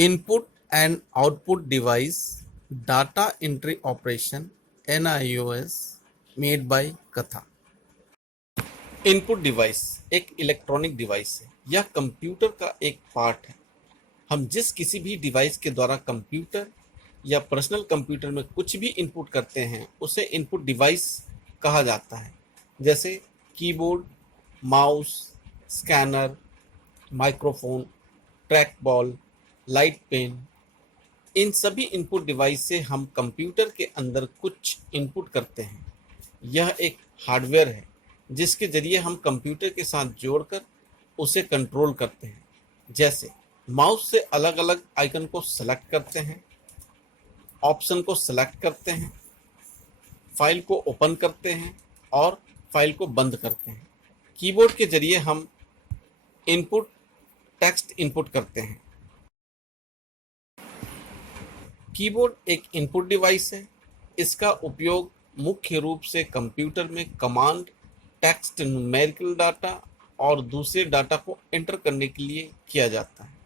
Input and Output Device Data Entry Operation NIOS made by Katha। Input device एक electronic device है। यह computer का एक part है। हम जिस किसी भी डिवाइस के द्वारा कंप्यूटर या पर्सनल कंप्यूटर में कुछ भी इनपुट करते हैं उसे इनपुट डिवाइस कहा जाता है। जैसे keyboard, mouse, scanner, microphone, trackball, light pen. इन सभी इनपुट डिवाइस से हम कंप्यूटर के अंदर कुछ इनपुट करते हैं। यह एक हार्डवेयर है जिसके जरिए हम कंप्यूटर के साथ जोड़कर उसे कंट्रोल करते हैं। जैसे माउस से अलग अलग आइकन को सेलेक्ट करते हैं, ऑप्शन को सेलेक्ट करते हैं, फाइल को ओपन करते हैं और फाइल को बंद करते हैं। कीबोर्ड के जरिए हम इनपुट टेक्स्ट इनपुट करते हैं। कीबोर्ड एक इनपुट डिवाइस है। इसका उपयोग मुख्य रूप से कंप्यूटर में कमांड, टेक्स्ट, न्यूमेरिकल डाटा और दूसरे डाटा को एंटर करने के लिए किया जाता है।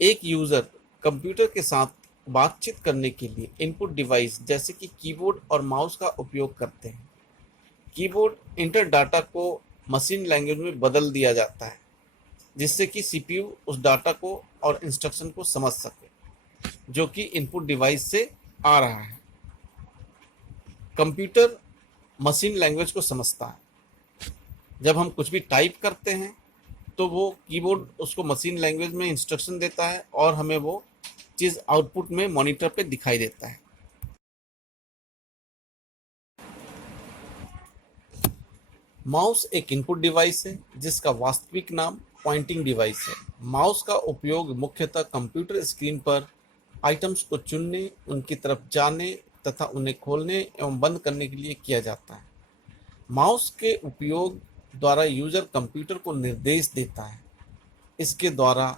एक यूज़र कंप्यूटर के साथ बातचीत करने के लिए इनपुट डिवाइस जैसे कि कीबोर्ड और माउस का उपयोग करते हैं। कीबोर्ड इंटर डाटा को मशीन लैंग्वेज में बदल दिया जाता है जिससे कि सीपीयू उस डाटा को और इंस्ट्रक्शन को समझ सके जो कि इनपुट डिवाइस से आ रहा है। कंप्यूटर मशीन लैंग्वेज को समझता है। जब हम कुछ भी टाइप करते हैं तो वो कीबोर्ड उसको मशीन लैंग्वेज में इंस्ट्रक्शन देता है और हमें वो चीज़ आउटपुट में मॉनिटर पे दिखाई देता है। माउस एक इनपुट डिवाइस है जिसका वास्तविक नाम पॉइंटिंग डिवाइस है। माउस का उपयोग मुख्यतः कंप्यूटर स्क्रीन पर आइटम्स को चुनने, उनकी तरफ जाने तथा उन्हें खोलने एवं बंद करने के लिए किया जाता है। माउस के उपयोग द्वारा यूजर कंप्यूटर को निर्देश देता है। इसके द्वारा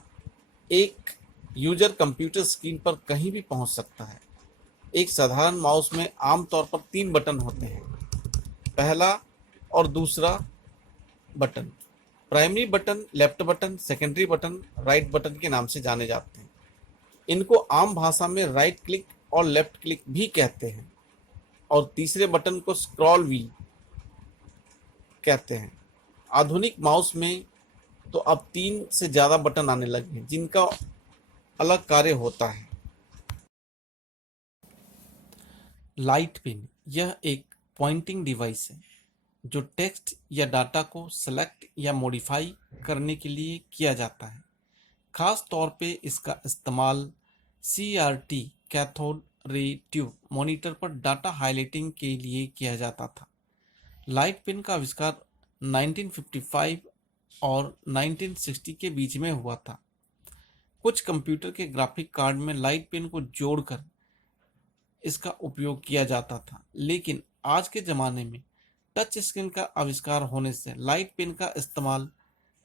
एक यूजर कंप्यूटर स्क्रीन पर कहीं भी पहुंच सकता है। एक साधारण माउस में आमतौर पर 3 बटन होते हैं। पहला और दूसरा button primary button, left button, secondary button, right button के नाम से जाने जाते हैं। इनको आम भाषा में राइट क्लिक और लेफ्ट क्लिक भी कहते हैं और तीसरे बटन को स्क्रॉल व्हील कहते हैं। आधुनिक माउस में तो अब 3 से ज़्यादा बटन आने लगे हैं जिनका अलग कार्य होता है। लाइट पेन यह एक पॉइंटिंग डिवाइस है जो टेक्स्ट या डाटा को सेलेक्ट या मॉडिफाई करने के लिए किया जाता है। खास तौर पे इसका इस्तेमाल CRT cathode ray tube monitor पर डाटा हाइलाइटिंग के लिए किया जाता था। लाइट पेन का आविष्कार 1955 और 1960 के बीच में हुआ था। कुछ कंप्यूटर के ग्राफिक कार्ड में लाइट पेन को जोड़कर इसका उपयोग किया जाता था, लेकिन आज के ज़माने में टच स्क्रीन का आविष्कार होने से लाइट पेन का इस्तेमाल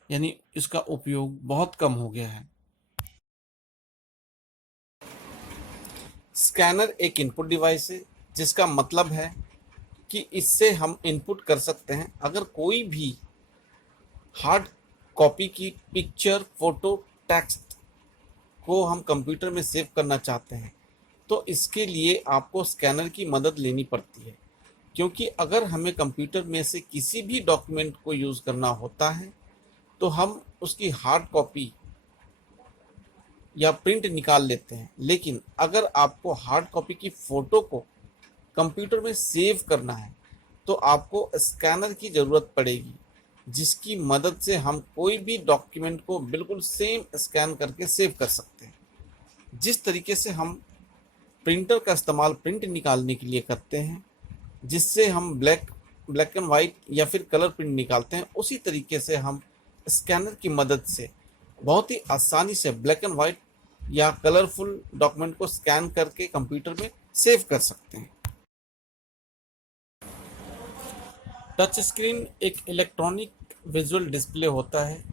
यानी इसका उपयोग बहुत कम हो गया है। स्कैनर एक इनपुट डिवाइस है जिसका मतलब है कि इससे हम इनपुट कर सकते हैं। अगर कोई भी हार्ड कॉपी की पिक्चर, फोटो, टेक्स्ट को हम कंप्यूटर में सेव करना चाहते हैं तो इसके लिए आपको स्कैनर की मदद लेनी पड़ती है, क्योंकि अगर हमें कंप्यूटर में से किसी भी डॉक्यूमेंट को यूज़ करना होता है तो हम उसकी हार्ड कॉपी या प्रिंट निकाल लेते हैं। लेकिन अगर आपको हार्ड कॉपी की फ़ोटो को कंप्यूटर में सेव करना है तो आपको स्कैनर की ज़रूरत पड़ेगी, जिसकी मदद से हम कोई भी डॉक्यूमेंट को बिल्कुल सेम स्कैन करके सेव कर सकते हैं। जिस तरीके से हम प्रिंटर का इस्तेमाल प्रिंट निकालने के लिए करते हैं, जिससे हम ब्लैक एंड वाइट या फिर कलर प्रिंट निकालते हैं, उसी तरीके से हम स्कैनर की मदद से बहुत ही आसानी से ब्लैक एंड वाइट या कलरफुल डॉक्यूमेंट को स्कैन करके कंप्यूटर में सेव कर सकते हैं। टच स्क्रीन एक इलेक्ट्रॉनिक विजुअल डिस्प्ले होता है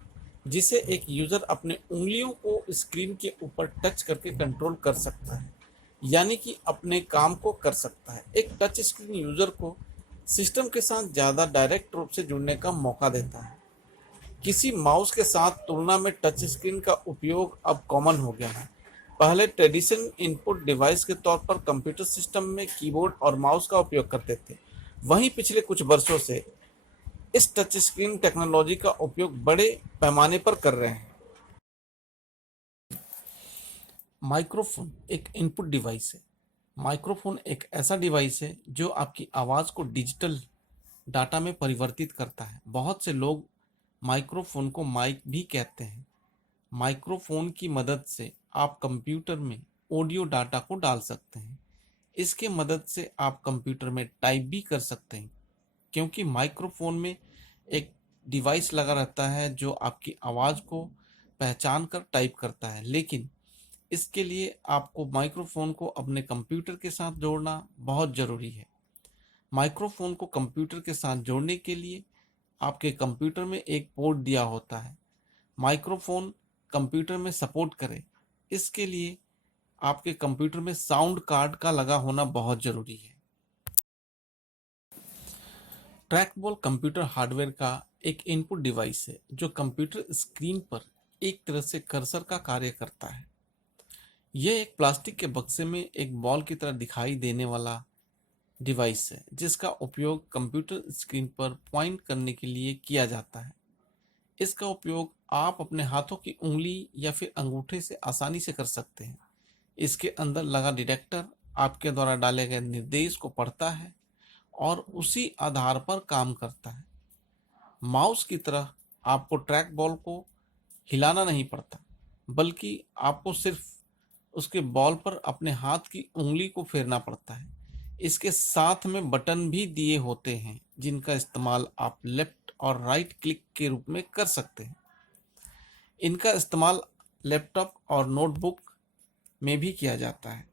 जिसे एक यूज़र अपने उंगलियों को स्क्रीन के ऊपर टच करके कंट्रोल कर सकता है, यानी कि अपने काम को कर सकता है। एक टच स्क्रीन यूज़र को सिस्टम के साथ ज़्यादा डायरेक्ट रूप से जुड़ने का मौका देता है। किसी माउस के साथ तुलना में टच स्क्रीन का उपयोग अब कॉमन हो गया है, पहले ट्रेडिशनल इनपुट डिवाइस के तौर पर कंप्यूटर सिस्टम में कीबोर्ड और माउस का उपयोग करते थे। वहीं पिछले कुछ वर्षों से इस टच स्क्रीन टेक्नोलॉजी का उपयोग बड़े पैमाने पर कर रहे हैं। माइक्रोफोन एक इनपुट डिवाइस है। माइक्रोफोन एक ऐसा डिवाइस है जो आपकी आवाज़ को डिजिटल डाटा में परिवर्तित करता है। बहुत से लोग माइक्रोफोन को माइक भी कहते हैं। माइक्रोफोन की मदद से आप कंप्यूटर में ऑडियो डाटा को डाल सकते हैं। इसके मदद से आप कंप्यूटर में टाइप भी कर सकते हैं, क्योंकि माइक्रोफोन में एक डिवाइस लगा रहता है जो आपकी आवाज़ को पहचान कर टाइप करता है। लेकिन इसके लिए आपको माइक्रोफोन को अपने कंप्यूटर के साथ जोड़ना बहुत ज़रूरी है। माइक्रोफोन को कंप्यूटर के साथ जोड़ने के लिए आपके कंप्यूटर में एक पोर्ट दिया होता है। माइक्रोफोन कंप्यूटर में सपोर्ट करे, इसके लिए आपके कंप्यूटर में साउंड कार्ड का लगा होना बहुत ज़रूरी है। ट्रैकबॉल कंप्यूटर हार्डवेयर का एक इनपुट डिवाइस है जो कंप्यूटर स्क्रीन पर एक तरह से कर्सर का कार्य करता है। यह एक प्लास्टिक के बक्से में एक बॉल की तरह दिखाई देने वाला डिवाइस है जिसका उपयोग कंप्यूटर स्क्रीन पर पॉइंट करने के लिए किया जाता है। इसका उपयोग आप अपने हाथों की उंगली या फिर अंगूठे से आसानी से कर सकते हैं। इसके अंदर लगा डिटेक्टर आपके द्वारा डाले गए निर्देश को पढ़ता है और उसी आधार पर काम करता है। माउस की तरह आपको ट्रैक बॉल को हिलाना नहीं पड़ता, बल्कि आपको सिर्फ उसके बॉल पर अपने हाथ की उंगली को फेरना पड़ता है। इसके साथ में बटन भी दिए होते हैं जिनका इस्तेमाल आप लेफ्ट और राइट क्लिक के रूप में कर सकते हैं। इनका इस्तेमाल लैपटॉप और नोटबुक में भी किया जाता है।